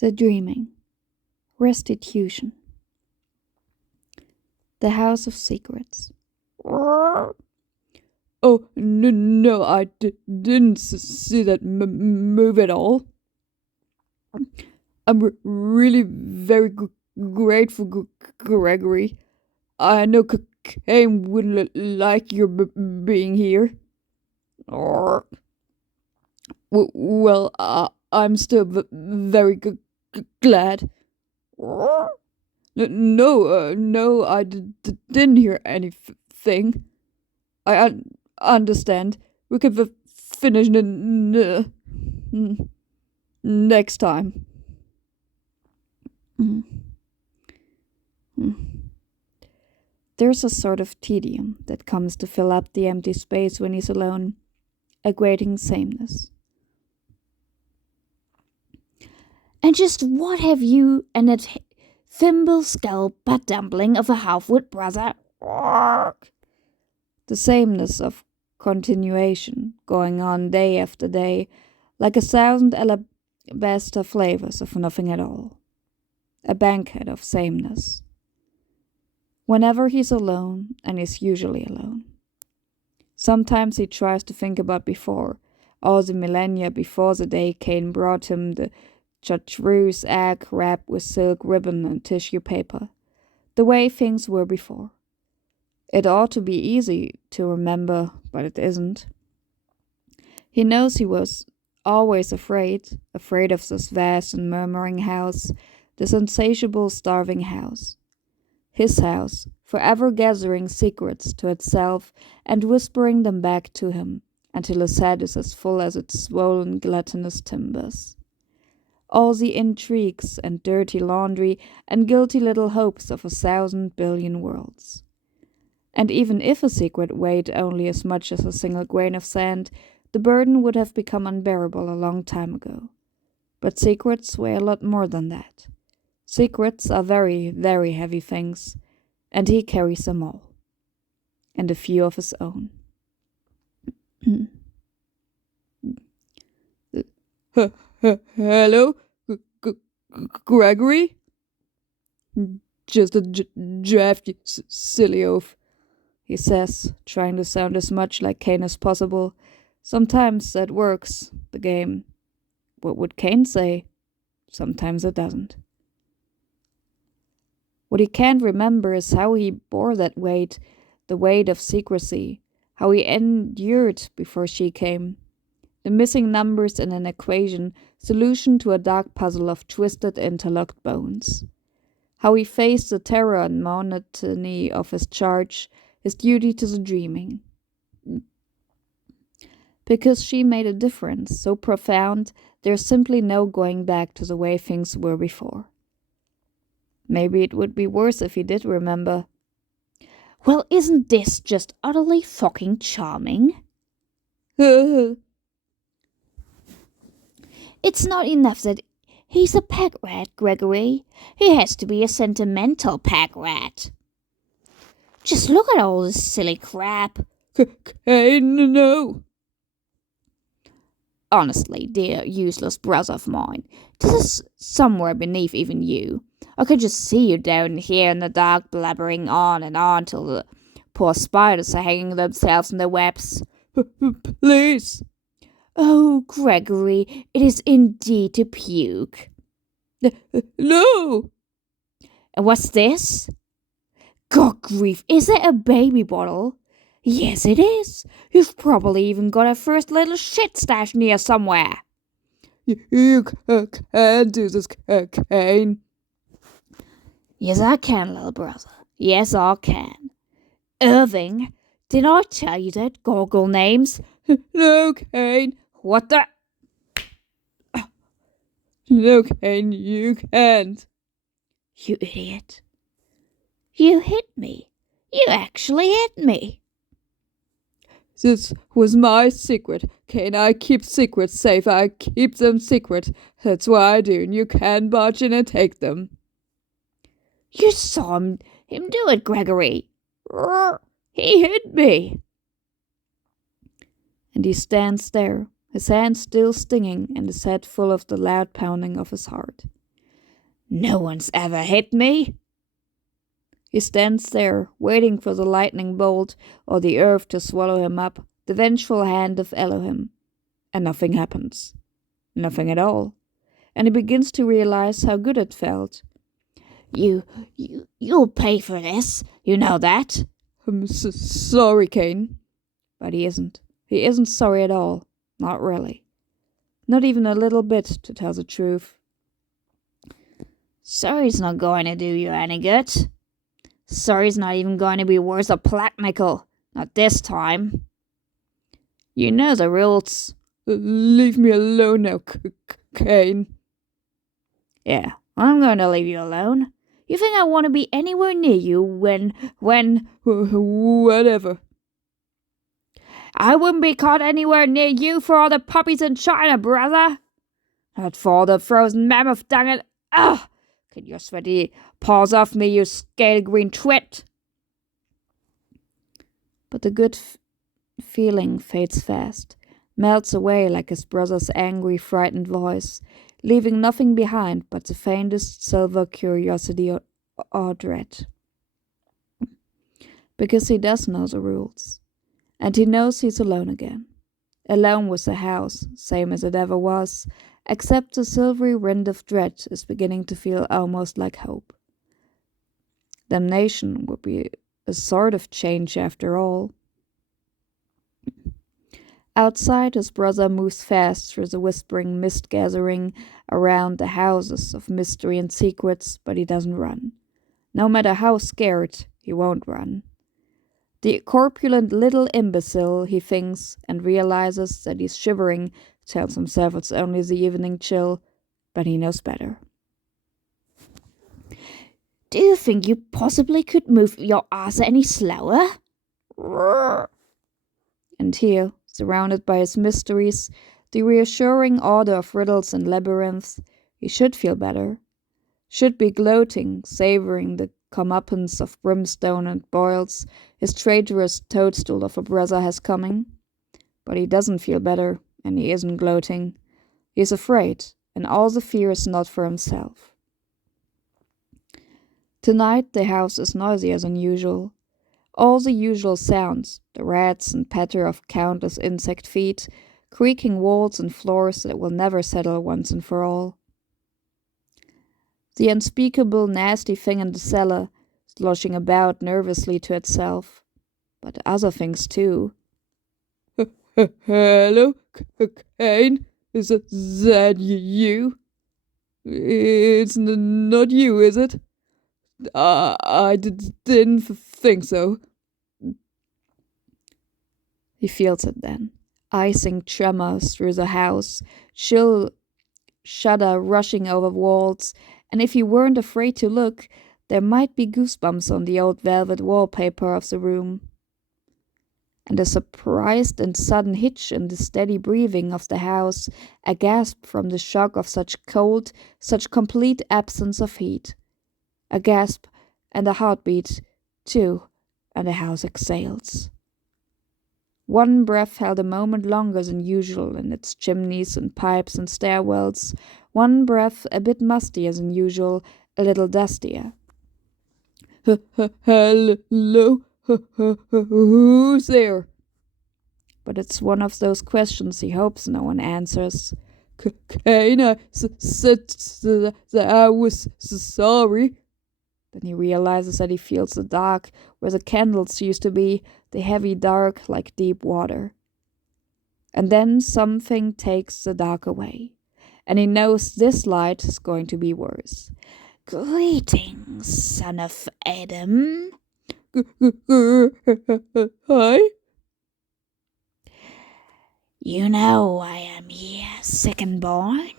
The dreaming. Restitution. The House of Secrets. Oh, no, I didn't see that move at all. I'm really very grateful, Gregory. I know Kane wouldn't like your being here. Well, I'm still very glad. No, I didn't hear anything. I understand. We can finish next time. Mm. Mm. There's a sort of tedium that comes to fill up the empty space when he's alone, a grating sameness. And just what have you and that thimble skull butt dumpling of a half-wit brother? The sameness of continuation, going on day after day, like 1,000 alabaster flavors of nothing at all. A banquet of sameness. Whenever he's alone, and he's usually alone. Sometimes he tries to think about before, all the millennia before the day Cain brought him the chartreuse egg wrapped with silk ribbon and tissue paper, the way things were before. It ought to be easy to remember, but it isn't. He knows he was always afraid of this vast and murmuring house, this insatiable, starving house. His house, forever gathering secrets to itself and whispering them back to him, until his head is as full as its swollen, gelatinous timbers. All the intrigues and dirty laundry and guilty little hopes of 1,000 billion worlds. And even if a secret weighed only as much as a single grain of sand, the burden would have become unbearable a long time ago. But secrets weigh a lot more than that. Secrets are very, very heavy things, and he carries them all. And a few of his own. Hello, Gregory? Just a draft, you silly oaf, he says, trying to sound as much like Cain as possible. Sometimes that works, the game. What would Cain say? Sometimes it doesn't. What he can't remember is how he bore that weight, the weight of secrecy, how he endured before she came. The missing numbers in an equation, solution to a dark puzzle of twisted, interlocked bones. How he faced the terror and monotony of his charge, his duty to the dreaming. Because she made a difference so profound, there's simply no going back to the way things were before. Maybe it would be worse if he did remember. Well, isn't this just utterly fucking charming? It's not enough that he's a pack rat, Gregory. He has to be a sentimental pack rat. Just look at all this silly crap. Cain, no. Honestly, dear useless brother of mine, this is somewhere beneath even you. I could just see you down here in the dark blabbering on and on till the poor spiders are hanging themselves in their webs. Please. Oh, Gregory, it is indeed to puke. No. And what's this? God grief, is it a baby bottle? Yes, it is. You've probably even got a first little shit stash near somewhere. You can't do this, Cain. Yes, I can, little brother. Yes, I can. Irving, did I tell you that goggle names? No, Cain. What the? No, Cain, you can't. You idiot. You hit me. You actually hit me. This was my secret. Cain, I keep secrets safe. I keep them secret. That's what I do, and you can barge in and take them. You saw him do it, Gregory. He hit me. And he stands there, his hand still stinging and his head full of the loud pounding of his heart. No one's ever hit me. He stands there, waiting for the lightning bolt or the earth to swallow him up, the vengeful hand of Elohim. And nothing happens. Nothing at all. And he begins to realize how good it felt. You'll pay for this. You know that. I'm sorry, Cain. But he isn't. He isn't sorry at all. Not really. Not even a little bit, to tell the truth. Sorry's not going to do you any good. Sorry's not even going to be worth a black nickel. Not this time. You know the rules. Leave me alone now, Cain. Yeah, I'm going to leave you alone. You think I want to be anywhere near you when... Whatever. I wouldn't be caught anywhere near you for all the puppies in China, brother. Not for all the frozen mammoth dung and... Ugh! Get your sweaty paws off me, you scaly green twit. But the good feeling fades fast, melts away like his brother's angry, frightened voice, leaving nothing behind but the faintest silver curiosity or dread. Because he does know the rules, and he knows he's alone again. Alone with the house, same as it ever was, except the silvery rind of dread is beginning to feel almost like hope. Damnation would be a sort of change after all. Outside, his brother moves fast through the whispering mist gathering around the houses of mystery and secrets, but he doesn't run. No matter how scared, he won't run. The corpulent little imbecile, he thinks, and realizes that he's shivering, tells himself it's only the evening chill, but he knows better. Do you think you possibly could move your ass any slower? And here, surrounded by his mysteries, the reassuring order of riddles and labyrinths, he should feel better. Should be gloating, savoring the comeuppance of brimstone and boils his traitorous toadstool of a brother has coming. But he doesn't feel better, and he isn't gloating. He is afraid, and all the fear is not for himself. Tonight the house is noisier than usual. All the usual sounds, the rats and patter of countless insect feet, creaking walls and floors that will never settle once and for all. The unspeakable nasty thing in the cellar, sloshing about nervously to itself. But other things too. Hello, Cain? Is that you? It's not you, is it? I didn't think so. He feels it then. Icing tremors through the house, chill shudder rushing over walls, and if he weren't afraid to look, there might be goosebumps on the old velvet wallpaper of the room. And a surprised and sudden hitch in the steady breathing of the house, a gasp from the shock of such cold, such complete absence of heat. A gasp and a heartbeat, too, and the house exhales. One breath held a moment longer than usual in its chimneys and pipes and stairwells, one breath a bit mustier than usual, a little dustier. Hello? Who's there? But it's one of those questions he hopes no one answers. Cain, I said that I was sorry. Then he realizes that he feels the dark where the candles used to be, the heavy dark like deep water. And then something takes the dark away, and he knows this light is going to be worse. Greetings, son of Adam. Hi? You know I am here, second born?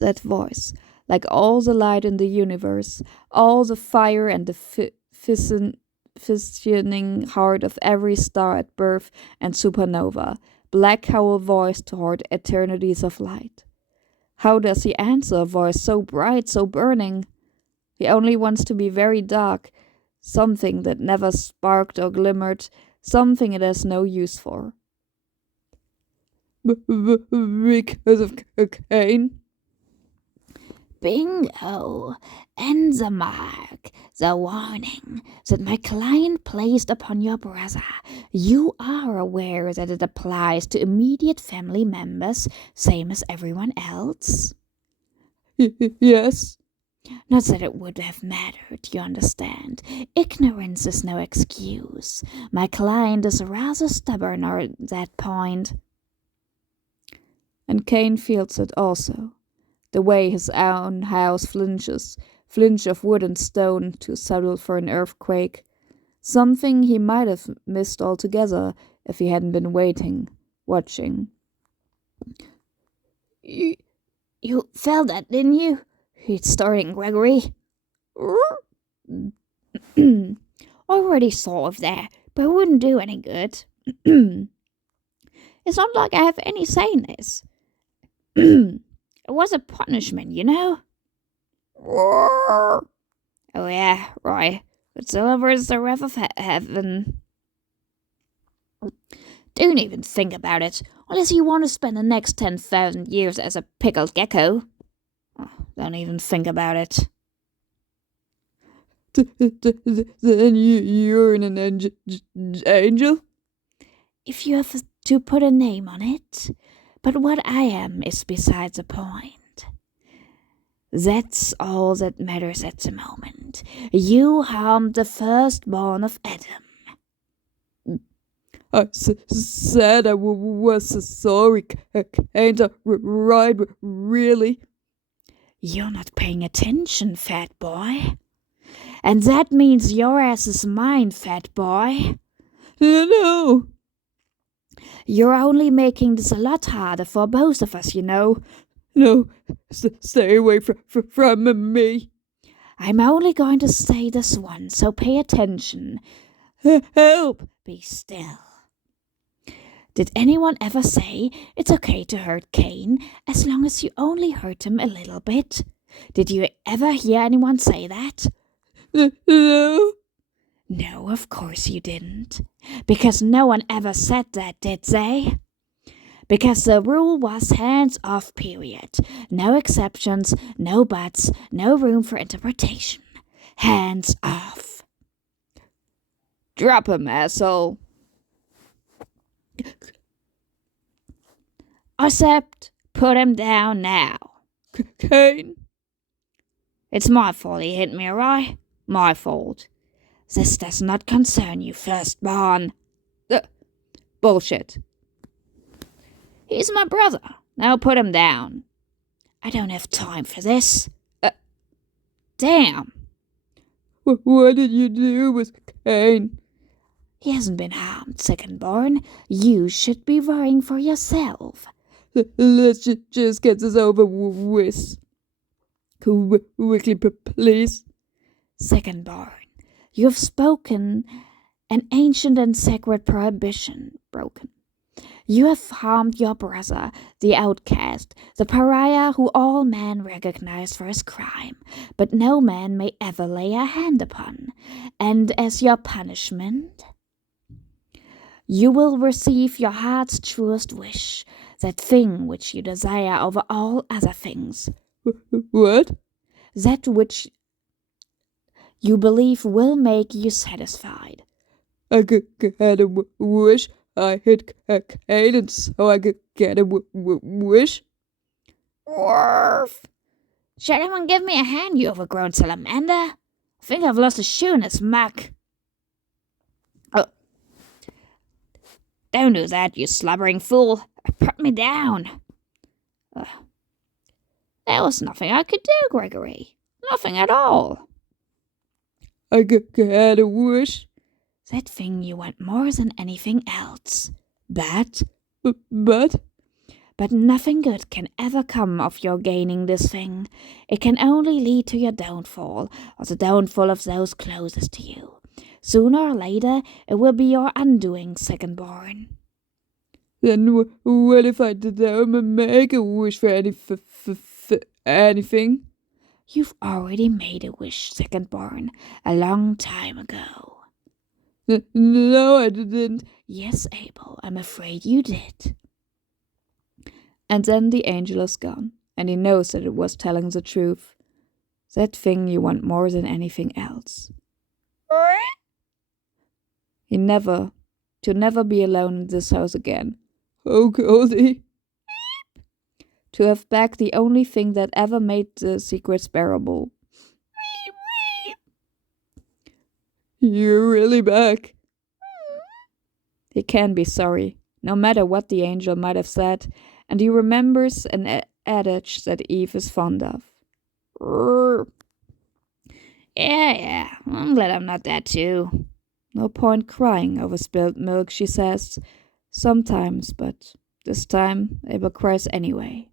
That voice, like all the light in the universe, all the fire and the fissioning heart of every star at birth and supernova, black howl voice toward eternities of light. How does he answer a voice so bright, so burning? He only wants to be very dark, something that never sparked or glimmered, something it has no use for. Because of Cain? Bingo! And the mark, the warning that my client placed upon your brother. You are aware that it applies to immediate family members, same as everyone else? Yes. Not that it would have mattered, you understand. Ignorance is no excuse. My client is rather stubborn on that point. And Kane feels it also. The way his own house flinch of wood and stone, too subtle for an earthquake. Something he might have missed altogether if he hadn't been waiting, watching. You felt that, didn't you? It's starting, Gregory. Already thought of that, but it wouldn't do any good. It's not like I have any say in this. It was a punishment, you know? Oh yeah, right. It delivers the wrath of heaven. Don't even think about it, unless you want to spend the next 10,000 years as a pickled gecko. Oh, don't even think about it. Then you're an angel? If you have to put a name on it. But what I am is beside the point. That's all that matters at the moment. You harmed the firstborn of Adam. I said I was sorry, kinda, right, really? You're not paying attention, fat boy. And that means your ass is mine, fat boy. No. You're only making this a lot harder for both of us, you know. No, stay away from me. I'm only going to say this once, so pay attention. Help! Be still. Did anyone ever say it's okay to hurt Kane as long as you only hurt him a little bit? Did you ever hear anyone say that? No. No, of course you didn't. Because no one ever said that, did they? Because the rule was hands off, period. No exceptions, no buts, no room for interpretation. Hands off. Drop him, asshole. Except, put him down now. Kane? It's my fault he hit me, right? My fault. This does not concern you, firstborn. Bullshit. He's my brother. Now put him down. I don't have time for this. Damn. What did you do with Kane? He hasn't been harmed, secondborn. You should be worrying for yourself. Let's just get this over with. Quickly, please. Secondborn, you have spoken an ancient and sacred prohibition broken. You have harmed your brother, the outcast, the pariah who all men recognize for his crime, but no man may ever lay a hand upon. And as your punishment, you will receive your heart's truest wish, that thing which you desire over all other things. What? That which you believe will make you satisfied. I had a wish. I hit Kane, and so I could get a wish. Worf! Should anyone give me a hand, you overgrown salamander? I think I've lost a shoe in this muck. Oh. Don't do that, you slubbering fool. Put me down. There was nothing I could do, Gregory. Nothing at all. I had a wish. That thing you want more than anything else. But nothing good can ever come of your gaining this thing. It can only lead to your downfall, or the downfall of those closest to you. Sooner or later, it will be your undoing, secondborn. Then what if I don't make a wish for anything? You've already made a wish, secondborn, a long time ago. No, I didn't. Yes, Abel, I'm afraid you did. And then the angel is gone, and he knows that it was telling the truth. That thing you want more than anything else. To never be alone in this house again. Oh, Goldie. To have back the only thing that ever made the secrets bearable. You're really back. He can be sorry, no matter what the angel might have said, and he remembers an adage that Eve is fond of. Yeah, I'm glad I'm not that too. No point crying over spilled milk, she says. Sometimes, but this time Abel cries anyway.